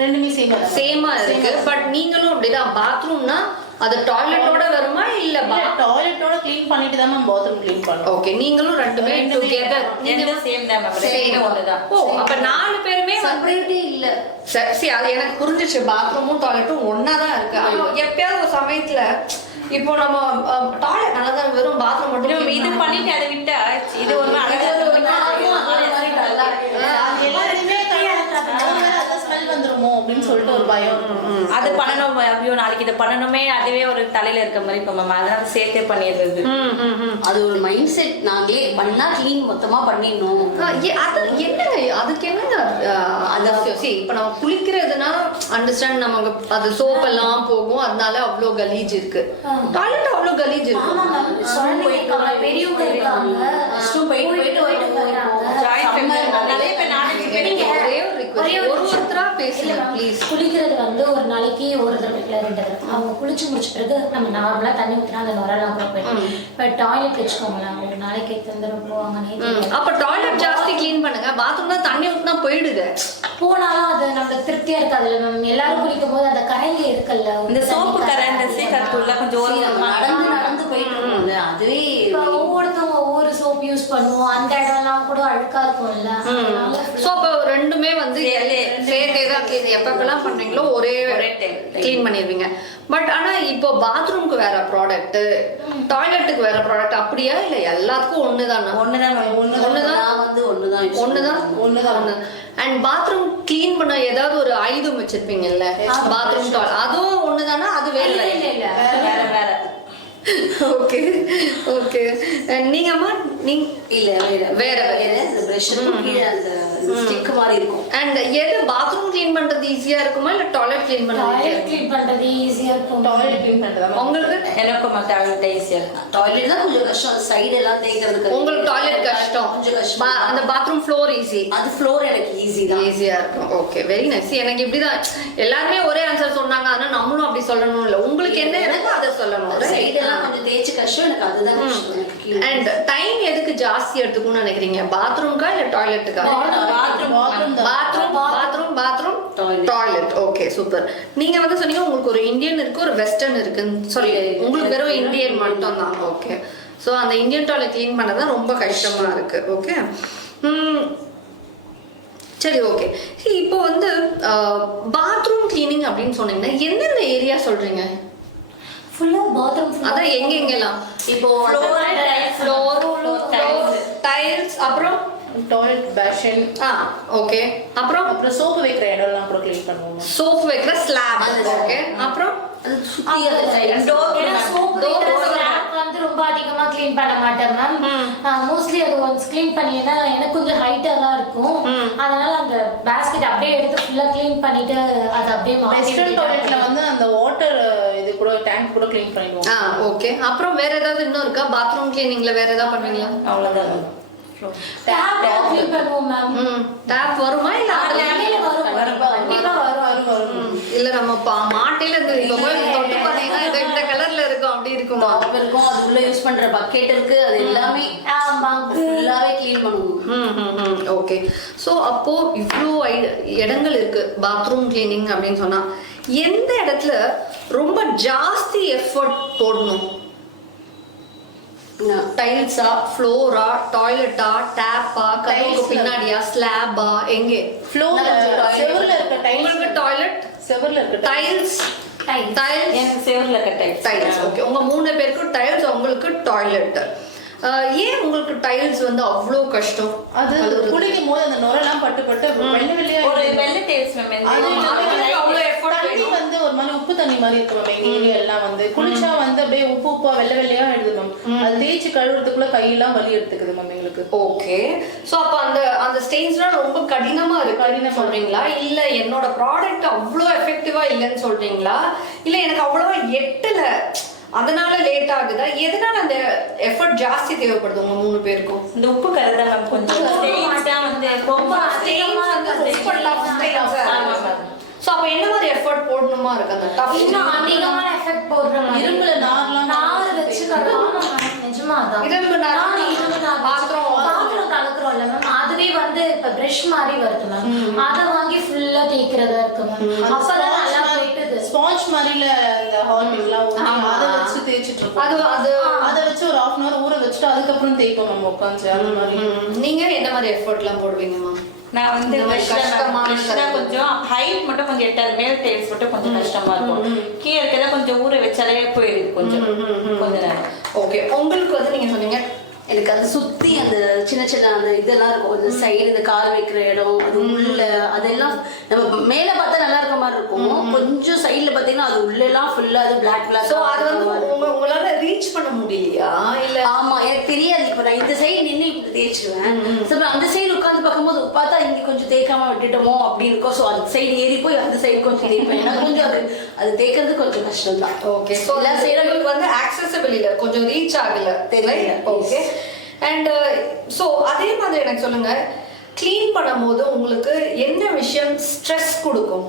ரெண்டுமே சேமா இருக்கு. பட் நீங்களும் அப்படிதான் பாத்ரூம்னா அது டாய்லெட்டோட வருமா இல்ல டாய்லெட்டோட க்ளீன் பண்ணிட்டு தான் மேம் பாத்ரூம் க்ளீன் பண்ணுவோம். ஓகே, நீங்களும் ரெண்டுமே டுகெதர் நீங்க சேம் தான் மேம், ரெண்டுமே ஒண்ணுதான். ஓ, அப்ப 4 பேருமே செப்பரேட்டே இல்ல. சரி, அது எனக்கு புரிஞ்சிச்சு. பாத்ரூமும் டாய்லெட்டும் ஒண்ணா தான் இருக்கு. ஆனா எப்பயாவது ஒரு சமயத்துல இப்போ நம்ம டாய்லெட் நல்லா தான் வெறும் பாத்ரூம் மட்டும் இது பண்ணிட்டு அதை விட்டா இது ஒரு அழகா அப்படின்னு சொல்லிட்டு ஒரு பயம். அது பண்ணணும், ஐயோ நாளைக்கு இதை பண்ணணுமே, அதுவே ஒரு தலையில இருக்க மாதிரி இப்போ மேம், அதனால சேர்த்தே பண்ணிடுறது. அது ஒரு மைண்ட் செட். நாங்களே பண்ணா கிளீன் மொத்தமா பண்ணிடணும். என்னங்க அதுக்கு என்னங்க அது இப்ப நம்ம குளிக்கிறதுனா அண்டர்ஸ்டாண்ட், நமக்கு அது சோப் எல்லாம் போகும், அதனால அவ்வளோ கலீஜ் இருக்கு. டாய்லெட் அவ்வளோ கலீஜ் இருக்கு. பெரியவங்க இருக்காங்க, குளிக்கிறது வந்து ஒரு நாளைக்கு ஒரு தடவை 2 தடவை அவங்க குளிச்சு முடிச்ச பிறகு நம்ம நார்மலா தண்ணி ஊற்றினா அந்த நுரெல்லாம் கூட போயிடும். இப்போ டாய்லெட் வச்சுக்கோங்களேன், ஒரு நாளைக்கு எத்தனை தடவை போவாங்க. அப்ப டாய்லெட் ஜாஸ்தி கிளீன் பண்ணுங்க, பாத்ரூம்னா தண்ணி ஊற்றினா போயிடுது. போனாலும் அது நமக்கு திருப்தியா இருக்காதுல்ல மேம். எல்லாரும் குளிக்கும் போது அந்த கரைங்க இருக்குல்ல, இந்த சோப்பு கரை, இந்த சீக்கத்துள்ள கொஞ்சம் நடந்து போயிட்டு அதுவே ஒவ்வொருத்தவங்க ஒவ்வொரு சோப் யூஸ் பண்ணுவோம். அந்த இடம்லாம் கூட அழுக்கா இருக்கும்ல. சோ அப்ப ரெண்டுமே வந்து சேர்த்தே தான் எப்பெல்லாம் பண்றீங்களோ ஒரே கிளீன் பண்ணிடுவீங்க. பட் ஆனா இப்போ பாத்ரூம்க்கு வேற ப்ராடக்ட், டாய்லெட்டுக்கு வேற ப்ராடக்ட் அப்படியா இல்ல எல்லாத்துக்கும் ஒண்ணுதானா? ஒண்ணுதான். அண்ட் பாத்ரூம் கிளீன் பண்ண ஏதாவது ஒரு ஆயுதம் வச்சிருப்பீங்கல்ல, பாத்ரூம் டாய்லெட் அதுவும் ஒண்ணுதானா? அது வேற வேற ஓகே ஓகே. நீங்க அம்மா நீங்க இல்ல வேற பிரஷ் கீழே அந்த ஸ்டிக் மாதிரி இருக்கும். அண்ட் எது பாத்ரூம் க்ளீன் பண்றது ஈஸியா இருக்குமா இல்ல டாய்லெட் க்ளீன் பண்றது ஈஸியா இருக்கும்? டாய்லெட் க்ளீன் பண்றது உங்களுக்கு? எனக்கும் டாய்லெட் ஈஸியா இருக்கும். டாய்லெட் தான் கொஞ்சம் கஷ்டம், சைடு எல்லாம் தேய்க்கிறதுக்கு. உங்களுக்கு டாய்லெட் கஷ்டம், கொஞ்சம் கஷ்டம். அந்த பாத்ரூம் ஃப்ளோர் ஈஸி? அது ஃப்ளோர் எனக்கு ஈஸியா இருக்கும். Okay, very nice. எனக்கு இப்படிதான் எல்லாருமே ஒரே ஆன்சர் சொன்னாங்க, ஆனா நம்மளும் அப்படி சொல்லணும் இல்ல. உங்களுக்கு என்ன எனக்கும் அதை சொல்லணும். சைடு எல்லாம் கொஞ்சம் தேய்ச்சி கஷ்டம், எனக்கு அதுதான் கஷ்டம். அண்ட் டைம் எதுக்கு ஜாஸ்தி எடுத்துக்கும்னு நினைக்கிறீங்க, பாத்ரூம்க்கா இல்ல டாய்லெட்டுக்கா? Bathroom toilet. Okay, super. நீங்க வந்து சொன்னீங்க உங்களுக்கு ஒரு இந்தியன் இருக்கு, ஒரு வெஸ்டர்ன் இருக்குன்னு சொல்லி. உங்களுக்கு வெறும் இந்தியன் மட்டும் தான். ஓகே, ஸோ அந்த இந்தியன் டாய்லெட் கிளீன் பண்ணதான் ரொம்ப கஷ்டமா இருக்கு. ஓகே, சரி, ஓகே. இப்போ வந்து பாத்ரூம் கிளீனிங் அப்படின்னு சொன்னீங்கன்னா எந்தெந்த ஏரியா சொல்றீங்க? ஃபுல்லா பாத்ரூம். அதான் எங்கெங்கெல்லாம்? இப்போ டைல்ஸ், அப்புறம் டாய்லெட் பேஷன். ஓகே, அப்புறம் சோப்பு வைக்கிற இடம்லாம் கூட க்ளீன் பண்ணுவோம். சோப்பு வைக்கிற ஸ்லாப். ஓகே, அப்புறம் ரொம்ப அதிகமா கிளீன் பண்ண மாட்டேன் மேம். மோஸ்ட்லி அது ஒன்ஸ் கிளீன் பண்ணினா எனக்கு கொஞ்சம் ஹைட்டா தான் இருக்கும். அதனால அந்த பாஸ்கெட் அப்படியே எடுத்து ஃபுல்லா கிளீன் பண்ணிட்டு அது அப்படியே வெஸ்டர்ன் டாய்லெட்ல வந்து அந்த வாட்டர் இது கூட டேங்க் கூட கிளீன் பண்ணிடுவோம். ஓகே, அப்புறம் வேற ஏதாவது இன்னும் இருக்கா பாத்ரூம் கிளீனிங்ல? வேற ஏதாவது பண்ணுவீங்களா? அவ்வளவுதான். டேப் கிளீன் பண்ணுவோம் மேம். டேப் வருமா இல்ல கண்டிப்பா வரும். இல்ல நம்ம மாட்டையில இந்த தொட்டு பாத்தீங்கன்னா இந்த கலர்ல இருக்கும், அப்படி இருக்குமா? இருக்கும். அது உள்ள யூஸ் பண்ற பக்கெட் இருக்கு, அது எல்லாமே ஃபுல்லாவே க்ளீன் பண்ணுவோம். ஓகே, சோ அப்போ இவ்ளோ இடங்கள் இருக்கு பாத்ரூம் கிளீனிங் அப்படின்னு சொன்னா, எந்த இடத்துல ரொம்ப ஜாஸ்தி எஃபர்ட் போடணும்? டைல்ஸா, ஃப்ளோரா, டாய்லெட்டா, டேப்பா, கதவுக்கு பின்னாடியா, ஸ்லாபா, எங்கே? ஃப்ளோர்ல செவர்ல இருக்க டைல்ஸ். டாய்லெட் செவர்ல இருக்க டைல்ஸ். எனக்கு செவர்ல இருக்க டைல்ஸ். ஓகே, உங்க 3 பேருக்கு டைல்ஸ், உங்களுக்கு டாய்லெட். ஏன் உங்களுக்கு டைல்ஸ் வந்து அவ்வளோ கஷ்டம்? அது குடிக்கும் போது அந்த நுரெல்லாம் பட்டு வெள்ளை டைல்ஸ் மேம். அவ்வளோ எஃபோர்ட் வந்து ஒரு மாதிரி உப்பு தண்ணி மாதிரி இருக்கு மேம். எங்க ஏரியா எல்லாம் வந்து குளிச்சா வந்து அப்படியே உப்பா வெள்ளையா ஆயிடுது மேம். அது தேய்ச்சி கழுவுறதுக்குள்ள கையெல்லாம் வலி எடுத்துக்குது மேம் எங்களுக்கு. ஓகே, சோ அப்ப அந்த ஸ்டெயின்ஸ்லாம் ரொம்ப கடினமா இருக்கு சொல்றீங்களா? இல்ல என்னோட ப்ராடக்ட் அவ்வளோ எஃபெக்டிவா இல்லைன்னு சொல்றீங்களா? இல்ல எனக்கு அவ்வளவா எட்டல அதனால லேட் ஆகுதா? எதனால அந்த எஃபர்ட் ஜாஸ்தி தேவைப்படுது உங்க 3 பேருக்கும்? இந்த உப்பு கரை தான் கொஞ்சம் ஸ்டெயின்ஸ் தான் வந்து ரொம்ப அதிகமா சோ அப்ப என்ன மாதிரி எஃபர்ட் போடணுமா இருக்கு? அந்த டஃப் இன்னும் அதிகமான எஃபெக்ட் போடுறோம். இரும்புல நார் வச்சு கலக்கலாம். நிஜமா தான் இரும்பு நார் பாத்ரூம் கலக்குறோம்ல மேம், அதுவே வந்து வந்து இப்ப பிரஷ் மாதிரி வருது மேம், அத வாங்கி ஃபுல்லா தேய்க்கிறதா இருக்கு மேம். அப்பதான் நல்லா போயிட்டு ஸ்பாஞ்ச் மாதிரில அந்த ஹார்பிக்லாம் அதை வச்சு தேய்ச்சிட்டு இருக்கோம். அதை வச்சு ஒரு 1/2 hour ஊற வச்சுட்டு அதுக்கப்புறம் தேய்ப்போம் நம்ம உட்காந்து. அந்த மாதிரி நீங்க என்ன மாதிரி எஃபர்ட்லாம் போடுவீங்கம்மா? நான் வந்து கொஞ்சம் ஹைட் மட்டும் கொஞ்சம் எட்டாது, மேல் டைல்ஸ் மட்டும் கொஞ்சம் கஷ்டமா இருக்கும். கீழே இருக்கிறத கொஞ்சம் ஊற வச்சாலே போயிடுது கொஞ்சம் நேரம். ஓகே, உங்களுக்கு வந்து நீங்க சொன்னீங்க எனக்கு அது சுத்தி அந்த சின்ன சின்ன அந்த இதெல்லாம் இருக்கும், அந்த சைடு இந்த கால் வைக்கிற இடம், அது உள்ள அதெல்லாம் நம்ம மேல பார்த்தா நல்லா இருக்க மாதிரி இருக்கும், கொஞ்சம் சைடுல பாத்தீங்கன்னா அது உள்ள எல்லாம் ஃபுல்லா அது பிளாக் பிளாக். சோ அது வந்து உங்களால ரீச் பண்ண முடியலையா? இல்ல ஆமா, எனக்கு தெரியாது. இப்ப நான் இந்த சைடு நின்று இப்படி தேய்ச்சிடுவேன், அந்த சைடு உட்காந்து பார்க்கும்போது பார்த்தா இங்க கொஞ்சம் தேய்க்காம விட்டுட்டோமோ அப்படின்னு இருக்கும். ஸோ அந்த சைடு ஏறி போய் அந்த சைடு கொஞ்சம் தேய்ப்பேன். எனக்கு கொஞ்சம் அது தேய்க்கிறது கொஞ்சம் கஷ்டம் தான். ஓகே, ஸோ எல்லா சைடுகளுக்கு வந்து ஆக்சசபிள் இல்லை, கொஞ்சம் ரீச் ஆகல, தெரியல. ஓகே, அண்ட் ஸோ அதே மாதிரி எனக்கு சொல்லுங்க, க்ளீன் பண்ணும்போது உங்களுக்கு என்ன விஷயம் ஸ்ட்ரெஸ் கொடுக்கும்?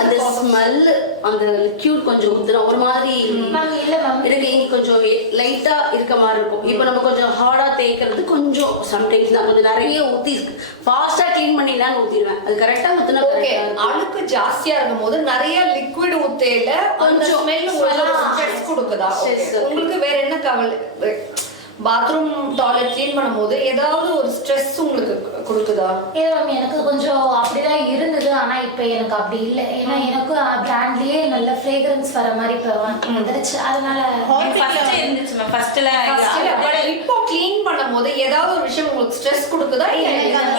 அந்த ஸ்மெல், அந்த லிக்யூட் கொஞ்சம் ஊத்துனா ஒரு மாதிரி இல்ல மேம், எனக்கு இங்க கொஞ்சம் லைட்டா இருக்க மாதிரி இருக்கும். இப்போ நம்ம கொஞ்சம் ஹார்டா தேய்க்கிறது கொஞ்சம் சம்டைம்ஸ் நான் கொஞ்சம் நிறைய ஊத்தி ஃபாஸ்டா க்ளீன் பண்ணிடலான்னு ஊத்திடுவேன். அது கரெக்டா ஊத்துனா ஓகே. அழுக்கு ஜாஸ்தியா இருக்கும் போது நிறைய லிக்விட் ஊத்தையில கொஞ்சம் ஸ்மெல் ஸ்ட்ரெஸ் கொடுக்குதா? உங்களுக்கு வேற என்ன கவலை? பாத்ரூம் டாய்லெட் க்ளீன் பண்ணும்போது ஏதாவது ஒரு ஸ்ட்ரெஸ் உங்களுக்கு கொடுக்குதா? எனக்கு கொஞ்சம் அப்படிதான் இருந்தது, ஆனா இப்ப எனக்கு அப்படி இல்லை. ஏன்னா எனக்கு பிராண்ட்லயே நல்ல ஃப்ரேக்ரன்ஸ் வர மாதிரி இப்ப வந்துருச்சு. அதனால ஃபர்ஸ்ட் இருந்துச்சு மேம், ஃபர்ஸ்ட்ல இப்போ க்ளீன் பண்ணும்போது ஏதாவது ஒரு விஷயம் உங்களுக்கு ஸ்ட்ரெஸ் கொடுக்குதா?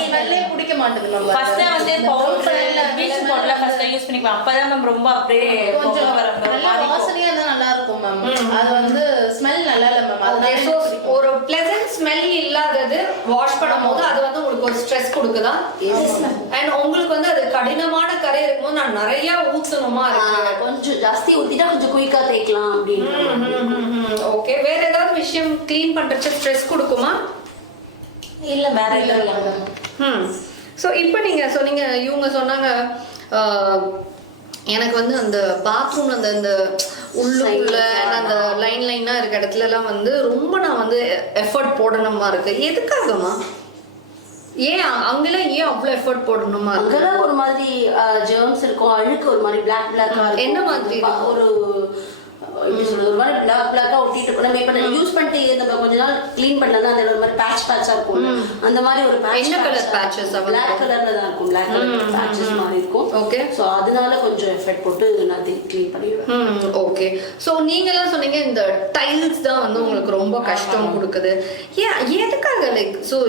ஸ்மெல்லே பிடிக்க மாட்டேங்குது மேம். ஃபர்ஸ்ட் வந்து பவுடர்ல பீச் பவுடர்ல ஃபர்ஸ்ட் யூஸ் பண்ணிக்கலாம். அப்பதான் மேம் ரொம்ப அப்படியே கொஞ்சம் நல்ல வாசனையா இருந்தா நல்லா இருக்கும் மேம். அது வந்து ஸ்மெல் நல்லா இல்ல மேம். அதனால ஒரு பிளசன்ட் ஸ்மெல் இல்லாதது வாஷ் பண்ணும்போது அது வந்து உங்களுக்கு ஒரு ஸ்ட்ரெஸ் கொடுக்குதா? அண்ட் உங்களுக்கு வந்து அது கடினமான கரை இருக்கும்போது நான் நிறைய ஊத்தணுமா இருக்கு, கொஞ்சம் ஜாஸ்தி ஊத்திட்டா கொஞ்சம் குயிக்கா தேய்க்கலாம் அப்படின்னு. ஓகே, வேற ஏதாவது விஷயம் க்ளீன் பண்றதுக்கு ஸ்ட்ரெஸ் கொடுக்குமா? இல்ல வேற இல்லை. ஸோ இப்போ நீங்க சொன்னீங்க, இவங்க சொன்னாங்க எனக்கு வந்து அந்த பாத்ரூம்ல அந்த உள்ளுக்குள்ள அந்த லைனா இருக்க இடத்துல எல்லாம் வந்து ரொம்ப நான் வந்து எஃபர்ட் போடணுமா இருக்கு. எதுக்காகமா? ஏன் அங்கெல்லாம் ஏன் அவ்வளவு எஃபர்ட் போடணுமா இருக்கு? அங்கெல்லாம் ஒரு மாதிரி ஜெர்ம்ஸ் இருக்கும், அழுக்கு ஒரு மாதிரி பிளாக் பிளாக்கா இருக்கும். என்ன மாதிரி? ஒரு எப்படி சொல்றது, ஒரு மாதிரி பிளாக் பிளாக்கா ஒட்டிட்டு நம்ம இப்ப யூஸ் பண்ணிட்டு நம்ம கொஞ்ச நாள் க்ளீன் பண்ணலன்னா அது ஒரு மாதிரி பேட்ச் பேட்சா இருக்கும். அந்த மாதிரி ஒரு பேட்ச். என்ன கலர் பேட்சஸ்? பிளாக் கலர்ல தான் இருக்கும், பிளாக் கலர் பேட்சஸ் மாதிரி இருக்கும். ஓகே, சோ அதனால கொஞ்சம் எஃபர்ட் போட்டு நான் க்ளீன் பண்ணிடுவேன். ஓகே, சோ நீங்க எல்லாம் சொன்னீங்க இந்த டைல்ஸ் தான் வந்து உங்களுக்கு ரொம்ப கஷ்டம் கொடுக்குது. ஏன், எதுக்காக? லைக் சோ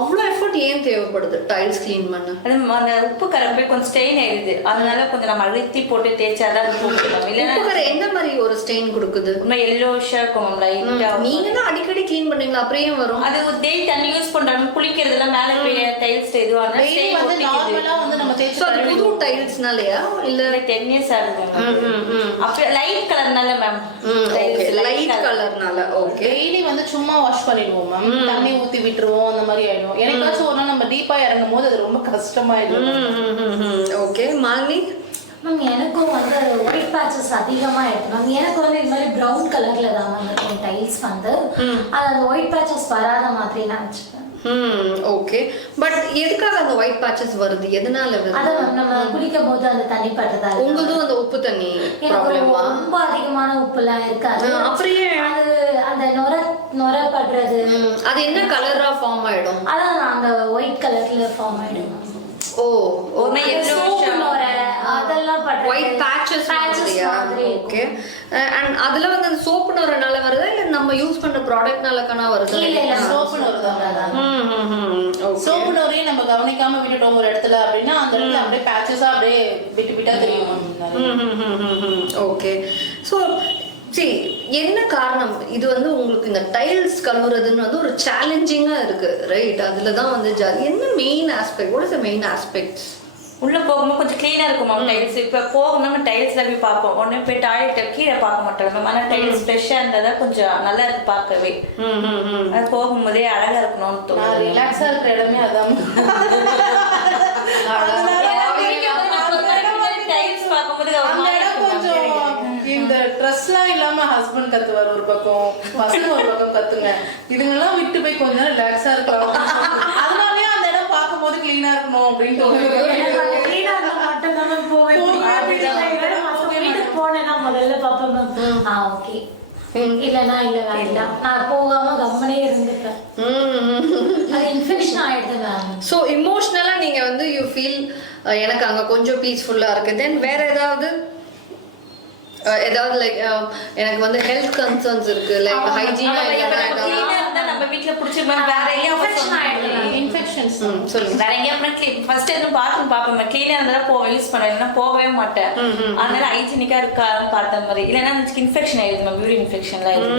அவ்வளவு எஃபர்ட் ஏன் தேவைப்படுது டைல்ஸ் க்ளீன் பண்ண? அந்த உப்பு கரை போய் கொஞ்சம் ஸ்டெயின் ஆயிடுது, அதனால கொஞ்சம் நம்ம அழுத்தி போட்டு தேய்ச்சாதான் போட்டுக்கலாம். இல்லைன்னா என்ன மாதிரி ஒரு ஸ்டெயின் கொடுக்குது? எல்லோஷா இருக்கும் லைட்டா. நீங்க தான் அடிக்கடி க்ளீன் பண்ணீங்களா, அப்புறம் ஏன் வரும்? அது டெய்லி தண்ணி யூஸ் பண்றாங்க, குளிக்கிறதுல மேல போய் டைல்ஸ் இதுவான டெய்லி வந்து நார்மலா வந்து நம்ம தேய்ச்சு அது புது டைல்ஸ்னாலயா இல்ல 10 years ஆகுது அப்ப லைட் கலர்னால மேம். ஓகே, லைட் கலர்னால. ஓகே, டெய்லி வந்து சும்மா வாஷ் பண்ணிடுவோம் மேம், தண்ணி ஊத்தி விட்டுருவோம், அந்த மாதிரி ஆயிடும். எனக்காச்சும் ஒரு நாள் நம்ம டீப்பா இறங்கும் போது அது ரொம்ப கஷ்டமாயிடும். ஓகே, மாலினி மேம் எனக்கும் வந்து ஒயிட் பேட்சஸ் அதிகமா இருக்கு மேம். எனக்கு வந்து இந்த மாதிரி ப்ரௌன் கலர்ல தான் மேம் இருக்கும் டைல்ஸ் வந்து. அது அந்த ஒயிட் பேட்சஸ் வராத மாதிரி நினைச்சுப்பேன். ஓகே, பட் எதுக்காக அந்த ஒயிட் பேட்சஸ் வருது? எதனால வருது? அதான் நம்ம குடிக்கும் போது அந்த தண்ணி பட்டதா உங்களுக்கும் அந்த உப்பு தண்ணி ப்ராப்ளமா? ரொம்ப அதிகமான உப்புலாம் இருக்காது. அப்படியே அது அந்த நொர படுறது அது என்ன கலரா ஃபார்ம் ஆயிடும்? அதான் அந்த ஒயிட் கலர்ல ஃபார்ம் ஆயிடும். ஓ, அதெல்லாம் ஒயிட் பேட்சஸ் மாதிரி. ஓகே, அண்ட் அதுல வந்து அந்த சோப்பு நோரனால வருதா இல்ல நம்ம யூஸ் பண்ற ப்ராடக்ட்னால கனா வருதா? இல்ல இல்ல சோப்பு நோர் தான். சோப்பு நோரையும் நம்ம கவனிக்காம விட்டுட்டோம் ஒரு இடத்துல அப்படின்னா அந்த இடத்துல அப்படியே பேட்சஸா அப்படியே விட்டு விட்டா தெரியும். ஓகே, ஸோ சரி, என்ன காரணம் இது வந்து உங்களுக்கு இந்த டைல்ஸ் கழுவுறதுன்னு வந்து ஒரு சேலஞ்சிங்கா இருக்கு, ரைட்? அதுல தான் வந்து என்ன main aspect? What is the main aspects? உள்ள போகும்போது கொஞ்சம் கிளீனா இருக்கும் மேம் டைல்ஸ். இப்ப போகணும்னு டைல்ஸ்ல போய் பார்ப்போம், உடனே போய் டாய்லெட் கீழே பார்க்க மாட்டோம் மேம். ஆனா டைல்ஸ் ஃப்ரெஷ்ஷா இருந்தா கொஞ்சம் நல்லா இருக்கு பார்க்கவே. அது போகும்போதே அழகா இருக்கணும்னு தோணும். ரிலாக்ஸா இருக்கிற இடமே அதான். டைல்ஸ் பார்க்கும்போது இந்த ட்ரெஸ்லாம் இல்லாம ஹஸ்பண்ட் கத்துவார் ஒரு பக்கம், பசங்க ஒரு பக்கம் கத்துங்க, இதுங்கெல்லாம் விட்டு போய் கொஞ்சம் ரிலாக்ஸா இருக்கலாம். அதனால கிளீனா இருக்கணும் அப்படின்னு தோணுது. எனக்கு அந்த clean ஆ இருந்தா மட்டும்தான் ma'am போவே பிடிக்கும். மத்தவங்க வீட்டுக்கு போனேன்னா முதல்ல பாப்பேன் மேம். ஓகே இல்லனா இல்ல வேண்டாம், நான் போகாம கம்மனே இருந்துப்பேன். அது இன்ஃபெக்ஷன் ஆயிடுது மேம். ஸோ இமோஷனலா நீங்க வந்து யூ ஃபீல் எனக்கு அங்க கொஞ்சம் பீஸ்ஃபுல்லா இருக்கு. தென் வேற ஏதாவது லைக் எனக்கு வந்து ஹெல்த் கன்சர்ன்ஸ் இருக்கு, லைக் ஹைஜீனா கிளீனா இருந்தா நம்ம வீட்ல புடிச்சிருமா வேற எங்கேயும் இன்ஃபெக்ஷன் ஆயிடுது. இன்ஃபெக்ஷன்ஸ் சொல்லுங்க. வேற எங்கேயும் ஃபர்ஸ்ட் எதுவும் பாத்ரூம் பாப்பேன், கிளீனா இருந்தா போவேன், யூஸ் பண்ணுவேன், இல்லைன்னா போகவே மாட்டேன். அதனால ஹைஜீனிக்கா இருக்கான்னு பார்த்த மாதிரி, இல்லைன்னா இன்ஃபெக்ஷன் ஆயிடுது மேம், யூரின் இன்ஃபெக்ஷன்லாம் ஆயிடுது.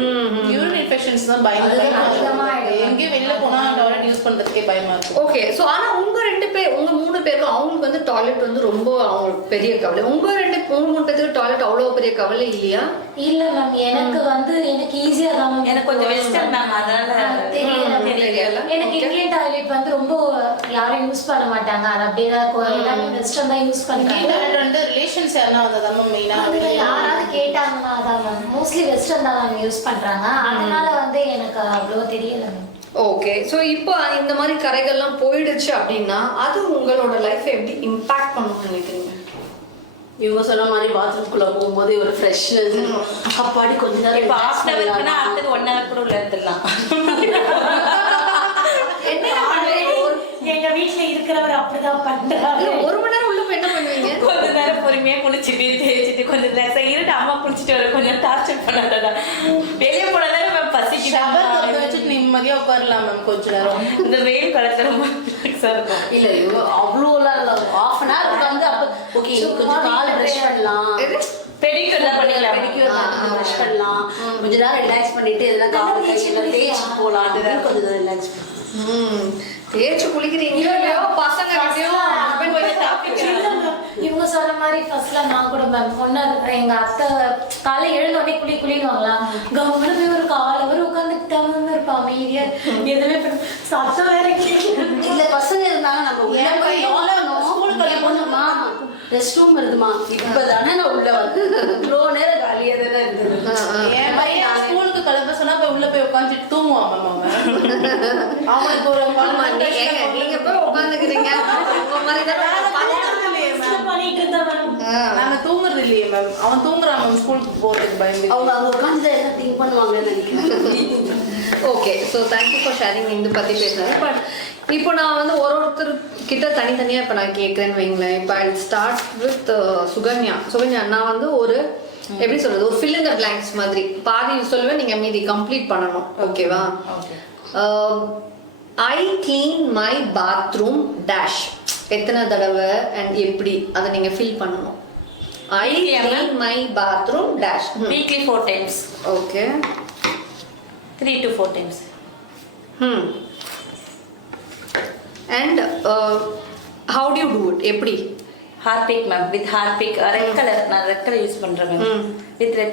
யூரின் இன்ஃபெக்ஷன்ஸ் தான் பயமா எங்கேயும் வெளில போனா டாய்லெட் யூஸ் பண்றதுக்கே பயமா இருக்கு. ஓகே. ஸோ ஆனா உங்க 2 பேர் உங்க 3 பேருக்கும் அவங்களுக்கு வந்து டாய்லெட் வந்து ரொம்ப அவங்களுக்கு பெரிய கவலை. உங்க 3 பேருக்கு டாய்லெட் அவ்வளவு பெரிய கவலை இல்லையா? இல்ல மேம், எனக்கு வந்து எனக்கு ஈஸியா தான் மேம். எனக்கு கொஞ்சம் வெஸ்டர்ன் மேம், அதனால தெரியல. எனக்கு இந்தியன் டாய்லெட் வந்து ரொம்ப யாரும் யூஸ் பண்ண மாட்டாங்க, அது அப்படியே தான் இருக்கும். எல்லாமே வெஸ்டர்ன் தான் யூஸ் பண்றாங்க. வந்து ரிலேஷன்ஸ் யாரா அதான் மேம் மெயினா யாராவது கேட்டாங்கன்னா அதான் மேம், மோஸ்ட்லி வெஸ்டர்ன் தான் மேம் யூஸ் பண்றாங்க. அதனால வந்து எனக்கு அவ்வளோ தெரியல மேம். ஓகே. ஸோ இப்போ இந்த மாதிரி கரைகள்லாம் போயிடுச்சு அப்படின்னா அது உங்களோட லைஃப்பை எப்படி இம்பாக்ட் பண்ணணும்னு நினைக்கிறீங்க? இவங்க சொன்ன மாதிரி பாத்ரூம்குள்ள போகும்போது ஒரு ஃப்ரெஷ்னஸ், அப்பாடி கொஞ்ச நேரம் இப்ப half an hour அடுத்தது 1 hour கூட உள்ள இருந்துடலாம். எங்க வீட்டுல இருக்கிறவர் அப்படிதான் பண்றாரு. 1 மணி நேரம் உள்ள போய் என்ன பண்ணுவீங்க? கொஞ்ச நேரம் பொறுமையா குளிச்சுட்டு தேய்ச்சிட்டு கொஞ்சம் இருட்டு அம்மா குளிச்சுட்டு வர கொஞ்சம் டார்ச்சர் பண்ணாதான். வெளியே போனதால மேம் பசிக்கிட்டு வச்சுட்டு நிம்மதியா உட்காரலாம் மேம் கொஞ்ச நேரம். இந்த வெயில் காலத்துல ரொம்ப ரிலாக்ஸா இருக்கும். இல்ல அவ்வளோலாம் இல்லை, half an hour உட்காந்து அப்போ ஓகே கொஞ்சம் கால் ப்ரஷ் பண்ணலாம், பெடிக்யூர் தான் பண்ணிக்கலாம். பெடிக்யூர் ப்ரஷ் பண்ணலாம், கொஞ்ச நேரம் ரிலாக்ஸ் பண்ணிட்டு இதெல்லாம் கால் கையெல்லாம் தேய்ச்சி போகலாம், கொஞ்சம் நேரம் ரிலாக்ஸ் பண்ணலாம். தேய்ச்சி குளிக்கிறீங்களோ பசங்க இவங்க சொன்ன மாதிரி ஃபர்ஸ்ட்ல நான் கூட மேம் ஒன்னா இருக்கிறேன். எங்க அத்தை காலை எழுந்த உடனே குளிக்குவாங்களா, கவர்மெண்ட் போய் ஒரு 1/4 hour உட்காந்துட்டு இருப்பா அமைதியா, எதுவுமே சத்தம் வேற இல்ல பசங்க இருந்தாங்க நம்ம உள்ள போய் ஸ்கூலுக்கு போனோமா ரெஸ்ட் ரூம் இருக்குமா, இப்பதானே நான் உள்ள வந்து இவ்வளோ நேரம் காலியா தானே இருந்தது. என் பையன் ஸ்கூலுக்கு கிளம்ப சொன்னா போய் உள்ள போய் உட்காந்துட்டு தூங்குவான் மேம். அவனுக்கு ஒரு நீங்க போய் உட்காந்துக்கிறீங்க பண்ணிட்டு இருந்தா மேம். நாங்க தூங்குறது இல்லையே மேம், அவன் தூங்குறான் மேம் ஸ்கூலுக்கு போறதுக்கு பயந்து. அவங்க அங்க உட்காந்து என்ன திங்க் பண்ணுவாங்கன்னு நினைக்கிறேன். Okay. So thank you for sharing இந்த பற்றி பேசுனது. பட் இப்போ நான் வந்து ஒருத்தர் கிட்ட தனித்தனியாக இப்போ நான் கேட்குறேன்னு வைங்களேன். இப்போ ஐ ஸ்டார்ட் வித் சுகன்யா. நான் வந்து ஒரு எப்படி சொல்றது, ஒரு fill in the blanks மாதிரி பாதி சொல்லுவேன், நீங்கள் மீதி கம்ப்ளீட் பண்ணணும். ஓகேவா? ஐ கிளீன் மை பாத்ரூம் டேஷ் எத்தனை தடவை அண்ட் எப்படி அதை நீங்கள் ஃபில் பண்ணணும். ஐ clean my bathroom dash weekly 4 times. Okay. 3 to 4 times. And how do you do it? எப்படி? Harpic ma'am, with Harpic red color, நான் red color யூஸ் பண்றேன் மேம். With red